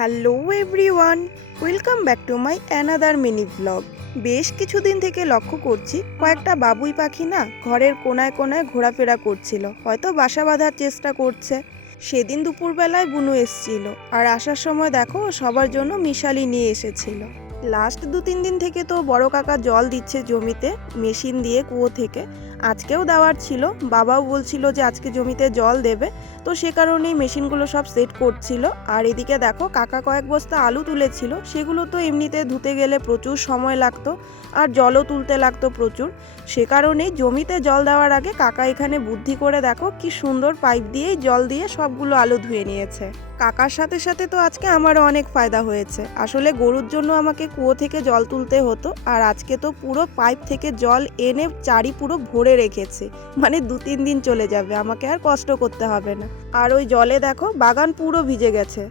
Hello everyone, welcome back to my another mini blog. বেশ কিছুদিন থেকে লক্ষ্য করছি কয়েকটা বাবুই পাখি না ঘরের কোনায় কোনায় ঘোরাফেরা করছিল, হয়তো বাসা বাঁধার চেষ্টা করছে। সেদিন দুপুরবেলায় বুনু এসেছিল, আর আসার সময় দেখো সবার জন্য মিশালি নিয়ে এসেছিল। লাস্ট 2-3 দিন থেকে তো বড় কাকা জল দিচ্ছে জমিতে মেশিন দিয়ে কুয়ো থেকে। আজকেও দেওয়ার ছিল, বাবাও বলছিল যে আজকে জমিতে জল দেবে, তো সে কারণেই মেশিনগুলো সব সেট করছিল। আর এদিকে দেখো কাকা কয়েক বস্তা আলু তুলেছিল, সেগুলো তো এমনিতে ধুতে গেলে প্রচুর সময় লাগতো, আর জলও তুলতে লাগতো প্রচুর। সে কারণেই জমিতে জল দেওয়ার আগে কাকা এখানে বুদ্ধি করে দেখো কি সুন্দর পাইপ দিয়েই জল দিয়ে সবগুলো আলু ধুয়ে নিয়েছে। কাকার সাথে সাথে তো আজকে আমারও অনেক ফায়দা হয়েছে। আসলে গরুর জন্য আমাকে কুয়ো থেকে জল তুলতে হতো, আর আজকে তো পুরো পাইপ থেকে জল এনে চারি পুরো ভরে রেখেছে, মানে 2-3 দিন চলে যাবে, আমাকে আর কষ্ট করতে হবে না। আর ওই জলে দেখো বাগান পুরো ভিজে গেছে।